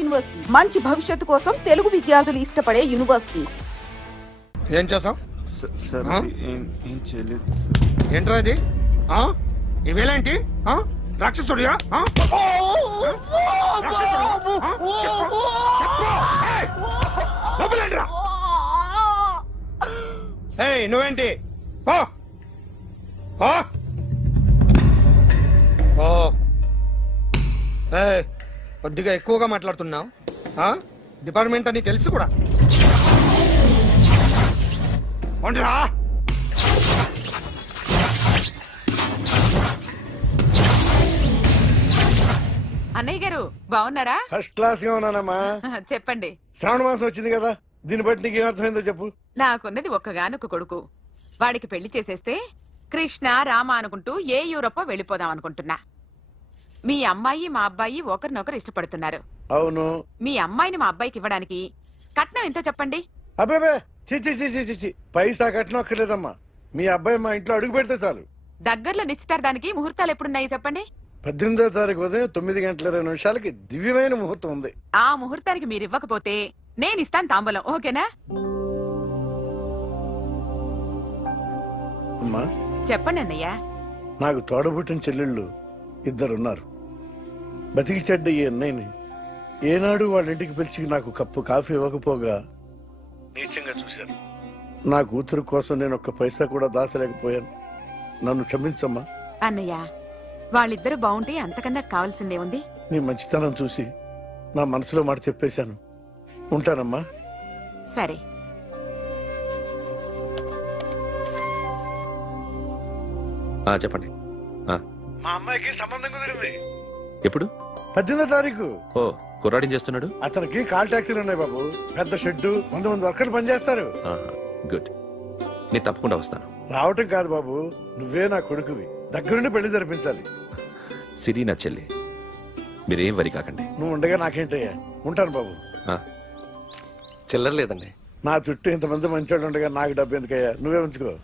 University మంచి భవిష్యత్తు కోసం తెలుగు విద్యార్థులు ఇష్టపడే యూనివర్సిటీ. ఏం చేసావు? సార్ ఏం చేయలేదు. ఏంట్రా ఇది? ఇవేలాంటి రాక్షసుడియా? నువ్వేంటి? కొద్దిగా ఎక్కువగా మాట్లాడుతున్నావు. డిపార్ట్మెంట్ అని తెలుసు కూడా. అన్నయ్య గారు బాగున్నారా? ఫస్ట్ క్లాస్ గా ఉన్నానమ్మా. చెప్పండి. శ్రావణ మాసం వచ్చింది కదా, దీన్ని బట్టి నీకు ఏమర్థమైందో చెప్పు. నాకున్నది ఒక్కగానొక్క కొడుకు. వాడికి పెళ్లి చేసేస్తే కృష్ణ రామ అనుకుంటూ ఏ యూరోపో వెళ్ళిపోదాం అనుకుంటున్నా. మీ అమ్మాయి మా అబ్బాయి ఒకరినొకరు ఇష్టపడుతున్నారు. అవును. మీ అమ్మాయిని మా అబ్బాయికి ఇవ్వడానికి కట్నం ఎంతో చెప్పండి. అబ్బాబే చిచి పైసా కట్నం అక్కర్లేదమ్మా. మీ అబ్బాయి మా ఇంట్లో అడుగు పెడితే చాలు. దగ్గరలో నిశ్చితార్థానికి ముహూర్తాలు ఎప్పుడున్నాయి చెప్పండి. 18వ తారీఖు ఉదయం 9:20 దివ్యమైన ముహూర్తం ఉంది. ఆ ముహూర్తానికి మీరు ఇవ్వకపోతే నేను ఇస్తాను తాంబూలం. ఓకేనా? అమ్మా చెప్పండి అన్నయ్య. నాకు తోడబుట్టిన చెల్లెళ్ళు ఇద్దరున్నారు. బతికి చెడ్డ ఈ అన్నయ్యని ఏనాడు వాళ్ళ ఇంటికి పిలిచి నాకు కప్పు కాఫీ ఇవ్వకపోగా నీచంగా చూశాను. నా కూతురు కోసం నేను ఒక్క పైసా కూడా దాచలేకపోయాను. నన్ను క్షమించమ్మా. అన్నయ్య, వాళ్ళిద్దరు బాగుంటే అంతకన్నా కావాల్సిందే ఉంది. నీ మంచితనం చూసి నా మనసులో మాట చెప్పేశాను. ఉంటానమ్మా. సరే. చెప్పండి. మా అమ్మాయికి సంబంధం కుదిరింది. ఎప్పుడు? 18వ తారీఖు. ఓ, కుర్రాడిని చేస్తున్నాడు. అతనికి కాల్ టాక్సీలు ఉన్నాయి బాబు. పెద్ద షెడ్డు, 100 మంది వర్కర్లు పనిచేస్తారు. గుడ్. నేను తప్పకుండా వస్తాను. రావటం కాదు బాబు, నువ్వే నా కొడుకువి. దగ్గరుండి పెళ్లి జరిపించాలి. సిరి నా చెల్లి, మీరేం వరి కాకండి. నువ్వు ఉండగా నాకేంటయ్యా. ఉంటాను బాబు. చిల్లర లేదండి. నా చుట్టూ ఇంతమంది మంచోళ్ళు ఉండగా నాకు డబ్బు ఎందుకయ్యా? నువ్వే ఉంచుకో.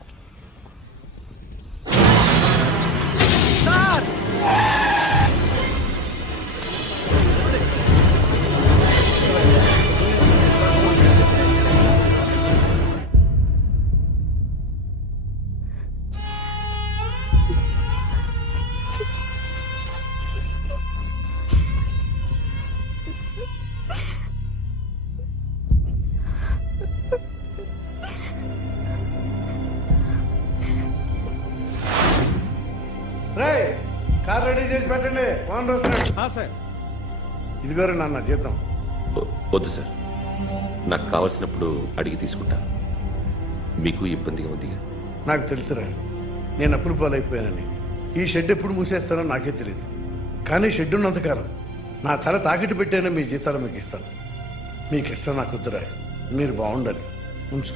కార్ రెడీ చేసి పెట్టండి. ఓనర్ వస్తున్నాడు. సార్, ఇదిగోరు నాన్న జీతం. వద్దు సార్, నాకు కావలసినప్పుడు అడిగి తీసుకుంటాను. మీకు ఇబ్బందిగా ఉందిగా? నాకు తెలుసురా, నేను అప్పులు పాలైపోయానని. ఈ షెడ్ ఎప్పుడు మూసేస్తానో నాకే తెలియదు. కానీ షెడ్ ఉన్నంతకాలం నా తల తాకిట్టు పెట్టైనా మీ జీతాలు మీకు ఇస్తాను. మీకు ఇష్టం నాకు వద్దురా. మీరు బాగుండాలి. ఉంచు.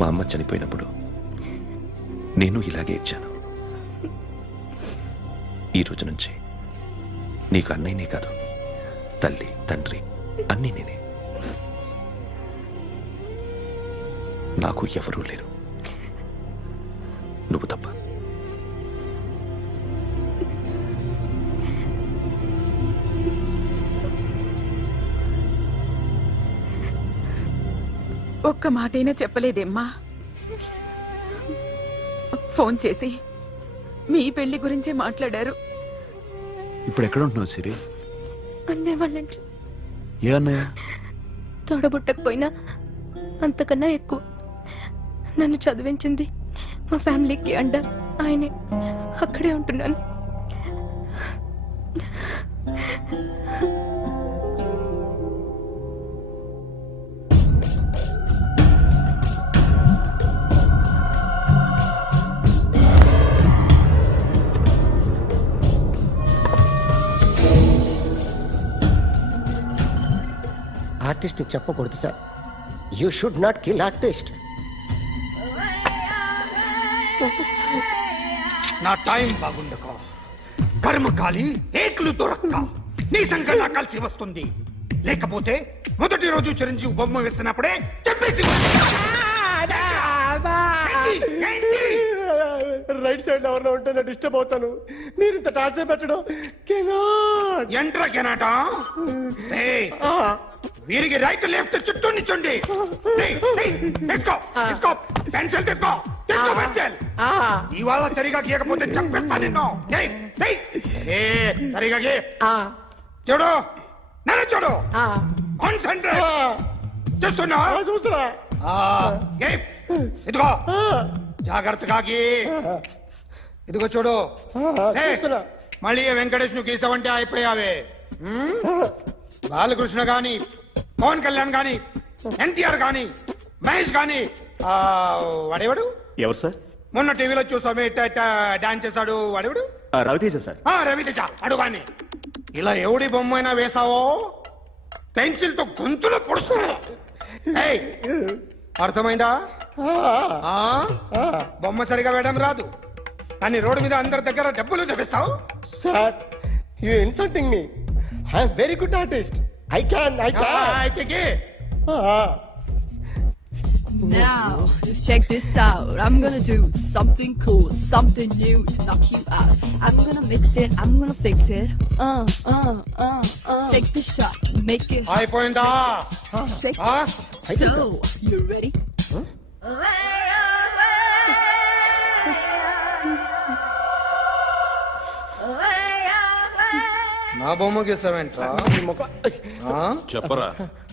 మా అమ్మ చనిపోయినప్పుడు నేను ఇలాగే ఇచ్చాను. ఈ రోజు నుంచి నీకు అన్నయ్యనే కాదు, తల్లి తండ్రి అన్నీ నేనే. నాకు ఎవరూ లేరు, నువ్వు తప్ప. ఒక్క మాటైనా చెప్పలేదేమ్మా? ఫోన్ చేసి మీ పెళ్లి గురించే మాట్లాడారు. ఇప్పుడు ఎక్కడ ఉంటున్నావు సిరి? అన్నయ్య వాళ్ళ ఇంట్లో. ఏ అన్నయ్య? తోడబుట్టకపోయినా అంతకన్నా ఎక్కువ నన్ను చదివించింది మా ఫ్యామిలీకి అండ ఆయనే. అక్కడే ఉంటున్నాను. ఆర్టిస్ట్ చెప్పకూడదు sir. You should not kill artist. నా టైం బాగుండక కర్మకాలి ఏకులు దొరక్క నీ సంకల్లా కలిసి వస్తుంది. లేకపోతే మొదటి రోజు చిరంజీవి బొమ్మ వేసినప్పుడే చెప్పేసి రైట్ సైడ్ ఎవరిలో ఉంటే నేను డిస్టర్బ్ అవుతాను. మీరు ఇంత టార్చర్ పెట్టడం ఎంట్రా కెనాట. వీరికి రైట్ లెఫ్ట్ చుట్టూ నిచ్చండి. పెన్సిల్ తీసుకో, తీసుకో పెన్సిల్. ఇవాళ సరిగా గీయకపోతే చంపేస్తా నిన్ను. సరిగా గీ. చూడు, నన్ను చూడు. కాన్సంట్రేట్ చేస్తున్నా. చూస్తున్నా. ఇదిగో జాగ్రత్తగా గీ. ఇదిగో చూడు. మళ్ళీ వెంకటేష్ ను గీసావంటే అయిపోయావే. బాలకృష్ణ గాని, పవన్ కళ్యాణ్ గాని, ఎన్టీఆర్ గాని, మహేష్ గాని, వాడేవాడు ఎవరు సార్? మొన్న టీవీలో చూసామే డాన్స్ చేశాడు వాడేవాడు? రవితేజ సార్. రవితేజ అడు గాని. ఇలా ఎవడి బొమ్మ అయినా వేసావో పెన్సిల్ తో గొంతులో పొడుస్తా. అర్థమైందా? బొమ్మ సరిగా వేయడం రాదు కానీ రోడ్డు మీద అందరి దగ్గర డబ్బులు తెప్పిస్తావు. Sir, you insulting me. I am very good artist. I can. అయితే Now, just check this out. I'm gonna do something cool, something new to knock you out. I'm gonna mix it, I'm gonna fix it. Take the shot, make it hot. అయిపోయిందా? Shake it. So, you ready? నా బొమ్మ గీసావేంట్రా? చెప్పరా.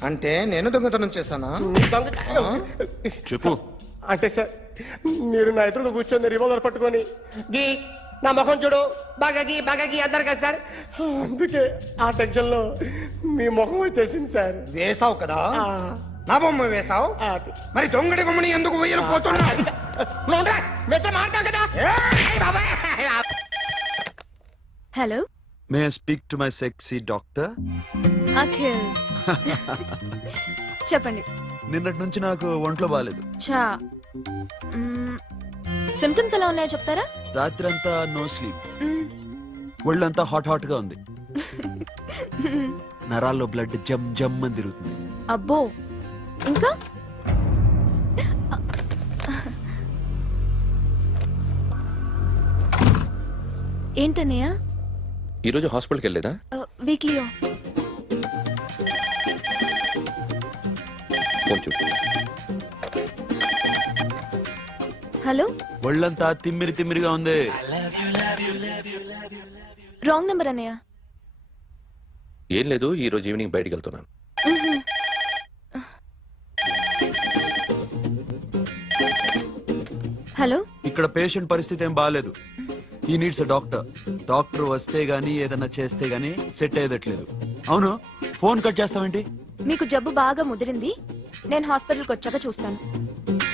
అంటే నేను దొంగతనం చేశానా? చెప్పు. అంటే సార్, మీరు నా ఎదురుగా కూర్చొని రివాల్వర్ పట్టుకొని గీ నా ముఖం చూడు బాగా గీ అన్నారు కదా సార్. అందుకే ఆ టెన్షన్ లో మీ ముఖం వచ్చేసింది సార్. వేసావు కదా, నా బొమ్మ వేసావు. మరి దొంగడి బొమ్మని ఎందుకు వేయలు పోతున్నా? Hello, may I speak to my sexy doctor? Akhil. చెప్పండి. నిన్నటి నుంచి నాకు ఒంట్లో బాగాలేదు. చా సిమ్టమ్స్ ఎలా ఉన్నాయో చెప్తారా? రాత్రంతా నో స్లీప్, ఒళ్ళంతా హాట్ హాట్ గా ఉంది, నరాల్లో బ్లడ్ జమ్ జమ్ అని తిరుగుతుంది. అబ్బో, ఇంకా ఏంటన్నయ్య? ఈరోజు హాస్పిటల్కి వెళ్ళేదా? Weekly off. ఫోన్ చూడు. హలో, ఒళ్ళంతా తిమ్మిరి తిమ్మిరిగా ఉంది. రాంగ్ నెంబర్ అన్నయ్య. ఏం లేదు, ఈ రోజు ఈవినింగ్ బయటికి వెళ్తున్నాను. హలో, ఇక్కడ పేషెంట్ పరిస్థితి ఏం బాగాలేదు. ఈ నీడ్స్ డాక్టర్. డాక్టర్ వస్తే గానీ ఏదైనా చేస్తే గానీ సెట్ అయ్యేదట్లేదు. అవును, ఫోన్ కట్ చేస్తావేంటి? మీకు జబ్బు బాగా ముదిరింది, నేను హాస్పిటల్కి వచ్చాక చూస్తాను.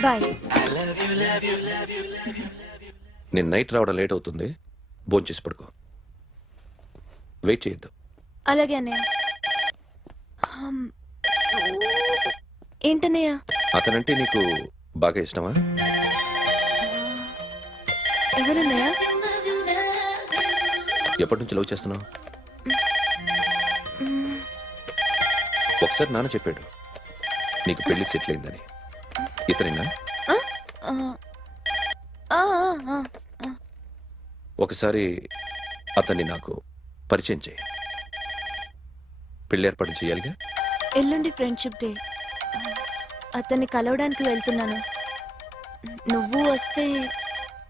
బాయ్. నేను నైట్ రావడం లేట్ అవుతుంది, భోంచేసి పడుకో. వెయిట్ చేయొద్దు. అలాగే అన్నయ్య. ఏంటన్నయ్య? అతనంటే నీకు బాగా ఇష్టమా? ఎవరన్నయ్య? ఎప్పటి నుంచి లవ్ చేస్తున్నావు? ఒకసారి నాన్న చెప్పాడు నీకు పెళ్లి సెటిల్ అయిందని. ఇతనేనా? ఒకసారి అతన్ని నాకు పరిచయం చేయి. పెళ్లి ఏర్పాటు చేయాలిగా. ఎల్లుండి ఫ్రెండ్షిప్ డే, అతన్ని కలవడానికి వెళ్తున్నాను. నువ్వు వస్తే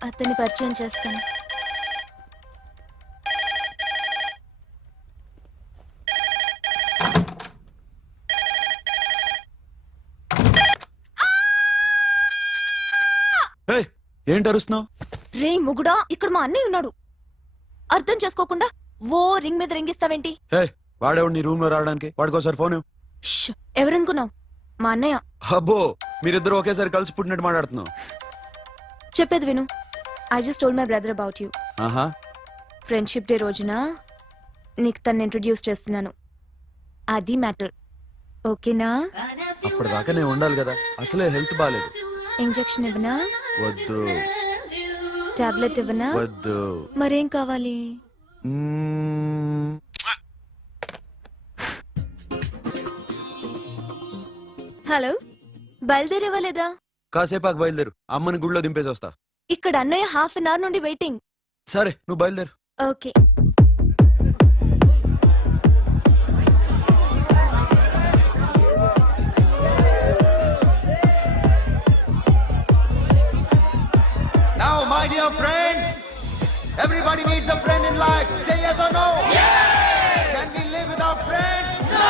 అతన్ని పరిచయం చేస్తాను. ఏంటి అరుస్తున్నావు? రే ముగుడా, ఇక్కడ మా అన్నయ్య ఉన్నాడు. అర్థం చేసుకోకుండా ఓ రింగ్ మీద రింగిస్తావేంటి? వాడేవాడు నీ రూమ్ లో రావడానికి? వాడికోసారి ఫోన్. ఎవరనుకున్నావు? మా అన్నయ్య. అబ్బో, మీరిద్దరు ఒకేసారి కలిసి పుట్టినట్టు మాట్లాడుతున్నావు. చెప్పేది విను. I just told my brother about you. ఆహా. ఫ్రెండ్షిప్ డే రోజున నీకు తను ఇంట్రడ్యూస్ చేస్తున్నాను. అది మ్యాటర్. ఓకేనా? అప్పటిదాకా నేను ఉండాలి కదా, అసలే హెల్త్ బాగాలేదు. ఇంజెక్షన్ ఇవ్వనా? వద్దు టాబ్లెట్ ఇవ్వనా? వద్దు. మరేం కావాలి? మ్మ్. హలో, బయలుదేరేవా లేదా? కాసేపాకు బయలుదేరు, అమ్మని గుళ్ళో దింపేసి వస్తా. ఇక్కడ అన్నయ్య హాఫ్ అన్ అవర్ నుండి వెయిటింగ్. సరే నువ్వు బయలుదేరు. Okay. Now, my dear friend, everybody needs a friend in life. Say yes or no? Yes! Can we live without friends? No!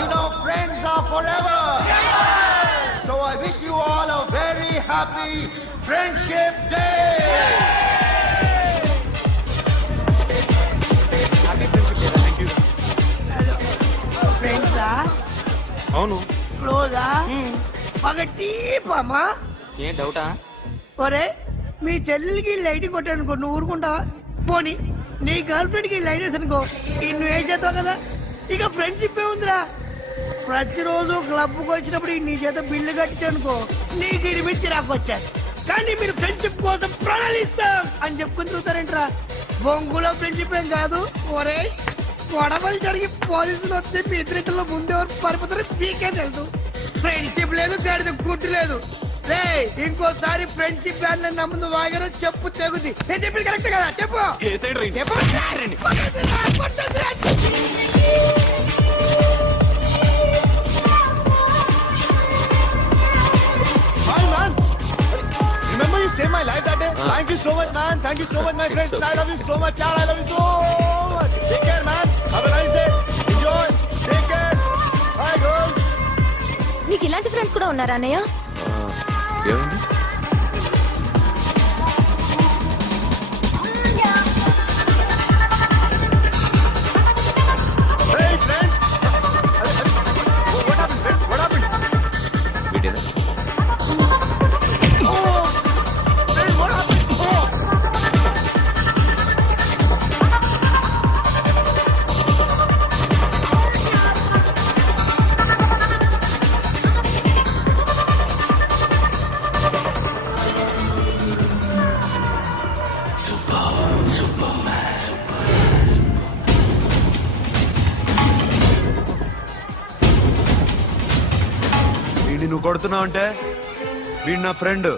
You know, friends are forever. Yes! So I wish you all a very happy Friendship Day! ఫ్రెండ్సా? అవును. క్లోజా? బాగా deep అమ్మా. ఏం డౌటా? ఒరే, మీ చెల్లికి light కొట్టానుకో, నువ్వు ఊరుకుంటావా? పోనీ నీ గర్ల్ ఫ్రెండ్ కి లైట్ వేసి అనుకో, నువ్వు ఏం చేస్తావు కదా? ఇక ఫ్రెండ్షిప్ ఏ ఉందిరా. ప్రతిరోజు క్లబ్కి వచ్చినప్పుడు నీ చేత బిల్లు కట్టించనుకో, నీకు ఇరిమిచ్చి రాకొచ్చాను. కానీ మీరు ఫ్రెండ్షిప్ కోసం ప్రణాళిస్తాం అని చెప్పుకుని చూస్తారేంట్రా? బొంగులో ఫ్రెండ్షిప్ ఏం కాదు. ఒరే, గొడవలు జరిగి పోలీసులు వస్తే మీ ఇద్దరిలో ముందెవరు పరిపోతారో మీకే తెలుసు. ఫ్రెండ్షిప్ లేదు, గడిద గుడ్డు లేదు. రే, ఇంకోసారి ఫ్రెండ్షిప్ బ్యాండ్ నా ముందు వాగారు చెప్పు తెగుద్ది. నేను చెప్పింది కరెక్ట్ కదా? చెప్పు చెప్పు. Remember you saved my life that day? Thank you so much, man. Thank you so much, my friends. I love you so much, yaar. I love you so much. Take care, man. Have a nice day. Enjoy. Take care. Bye, girls. నీకు ఇలాంటి friends కూడా ఉన్నారా అన్నయ్య? ఏమైంది? Hey, friend. What happened, friend? What happened? వీడేనా? Friend, what happened? వీడిని నువ్వు కొడుతున్నావు అంటే వీడు నా ఫ్రెండ్.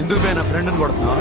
ఎందుకు పోయి నా ఫ్రెండ్ని కొడుతున్నావు?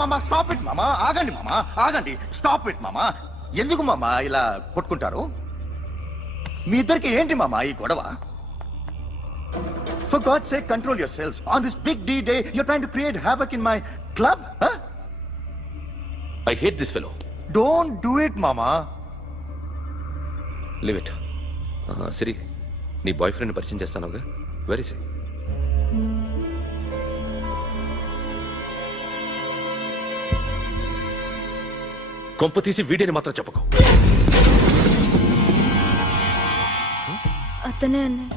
మామా స్టాప్ ఇట్ మామా. ఆగండి మామా, ఆగండి. స్టాప్ ఇట్ మామా. ఎందుకు మామా ఇలా కొట్టుకుంటారు? మీ ఇద్దరికి ఏంటి మామా ఈ గొడవ? For God's sake, control yourselves. On this big D-Day, you're trying to create havoc in my club, huh? I hate this fellow. Don't do it, Mama. Leave it. Siri, నీ బాయ్ ఫ్రెండ్ పరిచయం చేస్తానుగా. వెరీ సే. కొంప తీసి వీడిని మాత్రం చెప్పకు. అతనే అన్నయ్య.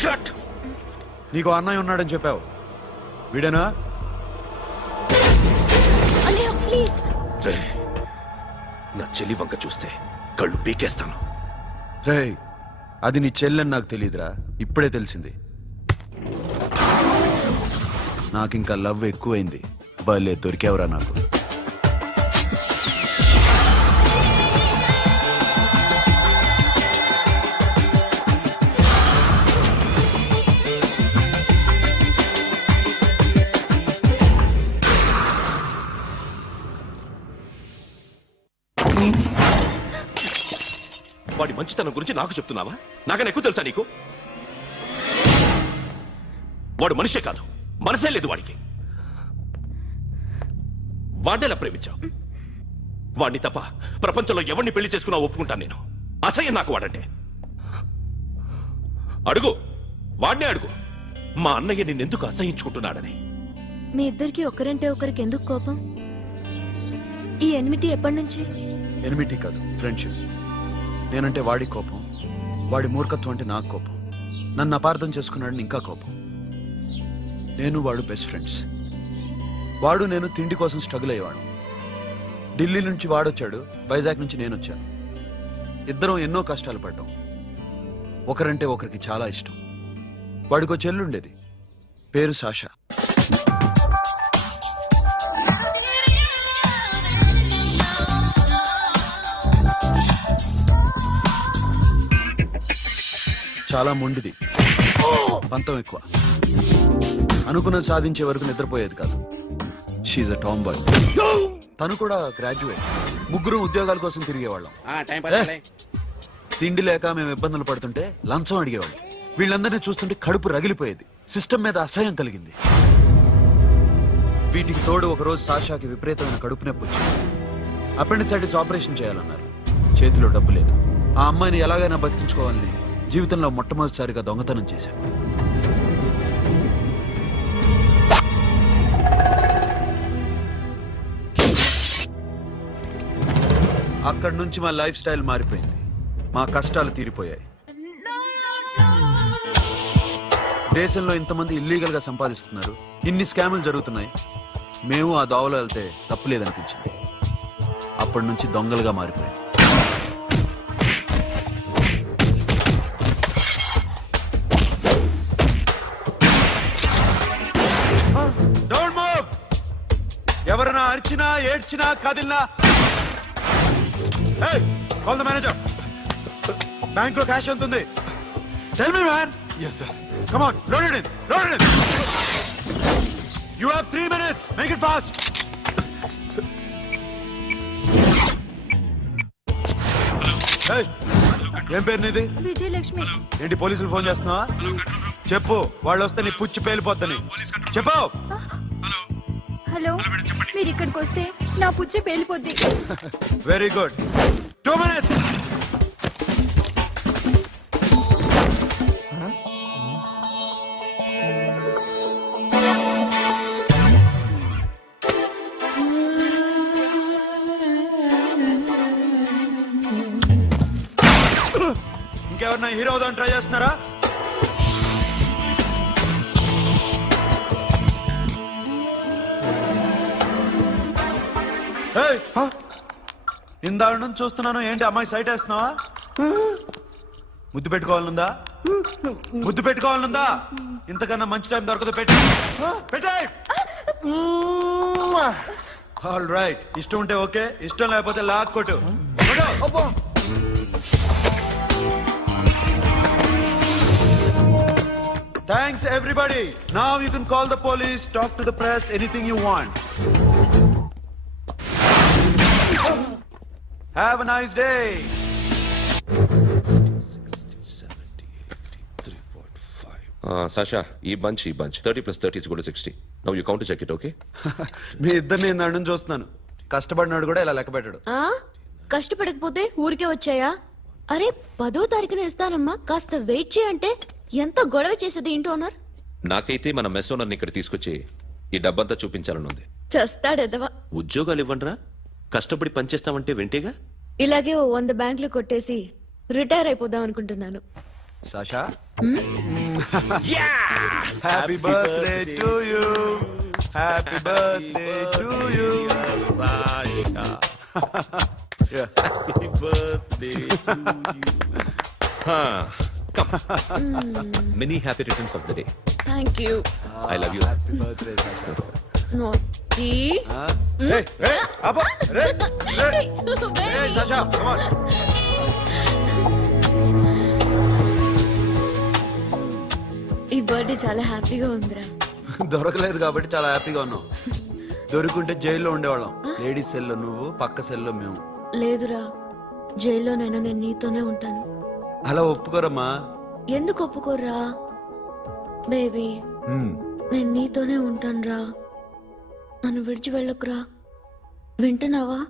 Shut. నీకు అన్నయ్య ఉన్నాడని చెప్పావు, వీడేనా? అన్నయ్య ప్లీజ్. రే, నా చెల్లి వంక చూస్తే కళ్ళు పీకేస్తాను. రేయ్, అది నీ చెల్లెని నాకు తెలియదురా, ఇప్పుడే తెలిసింది. నాకింకా లవ్ ఎక్కువైంది. భలే దొరికావురా నాకు. వాడి మంచితనం గురించి నాకు చెప్తున్నావా? నాకన్నా ఎక్కువ తెలుసా నీకు? వాడు మనిషే కాదు, మనసే లేదు వాడికి. వాడినేలా ప్రేమించావు? వాడిని తప్ప ప్రపంచంలో ఎవరిని పెళ్లి చేసుకున్నా ఒప్పుకుంటాను నేను. అసహ్యం నాకు వాడంటే. అడుగు, వాడినే అడుగు, మా అన్నయ్య నిన్నెందుకు అసహించుకుంటున్నాడని. మీ ఇద్దరికి ఒకరంటే ఒకరికి ఎందుకు కోపం? ఈ ఎనిమిటి ఎప్పటి నుంచి? ఎనిమిటీ కాదు, ఫ్రెండ్షిప్. నేనంటే వాడి కోపం, వాడి మూర్ఖత్వం అంటే నాకు కోపం. నన్ను అపార్థం చేసుకున్నాడని ఇంకా కోపం. నేను వాడు బెస్ట్ ఫ్రెండ్స్. వాడు నేను తిండి కోసం స్ట్రగుల్ అయ్యేవాడు. ఢిల్లీ నుంచి వాడొచ్చాడు, వైజాగ్ నుంచి నేను వచ్చాను. ఇద్దరం ఎన్నో కష్టాలు పడ్డాం. ఒకరంటే ఒకరికి చాలా ఇష్టం. వాడికో చెల్లుండేది, పేరు సాషా. చాలా మొండిది, పంతం ఎక్కువ. అనుకున్నది సాధించే వరకు నిద్రపోయేది కాదు. She a tomboy. తను కూడా గ్రాడ్యుయేట్. ముగ్గురు ఉద్యోగాల కోసం తిరిగేవాళ్ళం. తిండి లేక మేము ఇబ్బందులు పడుతుంటే లంచం అడిగేవాళ్ళం. వీళ్ళందరినీ చూస్తుంటే కడుపు రగిలిపోయేది. సిస్టమ్ మీద అసహ్యం కలిగింది. వీటికి తోడు ఒకరోజు సాషాకి విపరీతమైన కడుపు నొప్పి వచ్చింది. అపెండిసైటిస్ ఆపరేషన్ చేయాలన్నారు. చేతిలో డబ్బు లేదు. ఆ అమ్మాయిని ఎలాగైనా బతికించుకోవాలని జీవితంలో మొట్టమొదటిసారిగా దొంగతనం చేశాను. అక్కడి నుంచి మా లైఫ్ స్టైల్ మారిపోయింది. మా కష్టాలు తీరిపోయాయి. దేశంలో ఇంతమంది ఇల్లీగల్ గా సంపాదిస్తున్నారు, ఇన్ని స్కాములు జరుగుతున్నాయి. మేము ఆ దోవలో వెళ్తే తప్పులేదనిపించింది. అప్పటి నుంచి దొంగలుగా మారిపోయాం. ఎవరైనా అరిచినా ఏడ్చినా కదిలినా కాల్ ద మేనేజర్. బ్యాంక్ లో క్యాష్ ఎంత ఉంది? Tell me man. yes sir. Come on, load it in, load it in. You have 3 minutes, make it fast. ఏం పేరు నీది? విజయలక్ష్మి. ఏంటి పోలీసులు ఫోన్ చేస్తున్నావా? చెప్పు, వాళ్ళు వస్తే నీ పుచ్చి పేలిపోతాని. చెప్పు. హలో, మీరు ఇక్కడికి వస్తే నా పుచ్చి పేలిపోద్ది. Very good. 2 minutes. ఇంకెవరన్నా హీరో అవుదాం ట్రై చేస్తున్నారా? ఇందాక నుంచి చూస్తున్నాను, ఏంటి అమ్మాయి సైట్ వేస్తున్నావా? ముద్దు పెట్టుకోవాలనుందా? ముద్దు పెట్టుకోవాలనుందా? ఇంతకన్నా మంచి టైం దొరకదు. పెట్టే. ఆల్ రైట్, ఇష్టం ఉంటే ఓకే, ఇష్టం లేకపోతే లాక్ కొట్టు. Thanks everybody. Now you can call the police, talk to the press, anything you want. Have a nice day. 60, 70, 80, 3.5. Sasha, ఈ bunch 30 plus 30 is equal to 60. Now you count to check it, okay? మీ ఇద్దరిని ఇందాక నుంచి చూస్తున్నాను. కష్టపడినాడు కూడా ఇలా లెక్క పెట్టాడు. ఆ కష్టపడకపోతే ఊరికే వచ్చాయా? అరే 10వ తారీఖున ఇస్తానమ్మా, కాస్త వెయిట్ చేయంటే ఎంత గొడవ చేసేది ఇంటి ఓనర్. నాకైతే మన మెస్ ఓనర్ని ఇక్కడ తీసుకొచ్చి ఈ డబ్బంతా చూపించాలని ఉంది. చస్తాడెదవా. ఉద్యోగాలు ఇవ్వండిరా, కష్టపడి పనిచేస్తామంటే వింటేగా. ఇలాగే ఓ 100 బ్యాంకులు కొట్టేసి రిటైర్ అయిపోదాం అనుకుంటున్నాను. Sasha happy birthday to you, happy birthday to you. Many happy returns of the day. Thank you. I love you. Happy birthday Sasha. నోటి అబ్బో రే రే సాషా కమ్ ఆన్. ఈ బర్త్డే చాలా హ్యాపీగా ఉందిరా. దొరకలేదు కాబట్టి చాలా హ్యాపీగా ఉన్నాం. దొరుకుంటే జైల్లో ఉండేవాళ్ళం. లేడీస్ సెల్లో నువ్వు, పక్క సెల్లో మేము. లేదురా, జైల్లోనైనా నేను నీతోనే ఉంటాను. అలా ఒప్పుకోరమ్మా. ఎందుకు ఒప్పుకోర్రా బేబీ? నేను నీతోనే ఉంటానురా, నన్ను విడిచి వెళ్ళకురా. వింటున్నావా?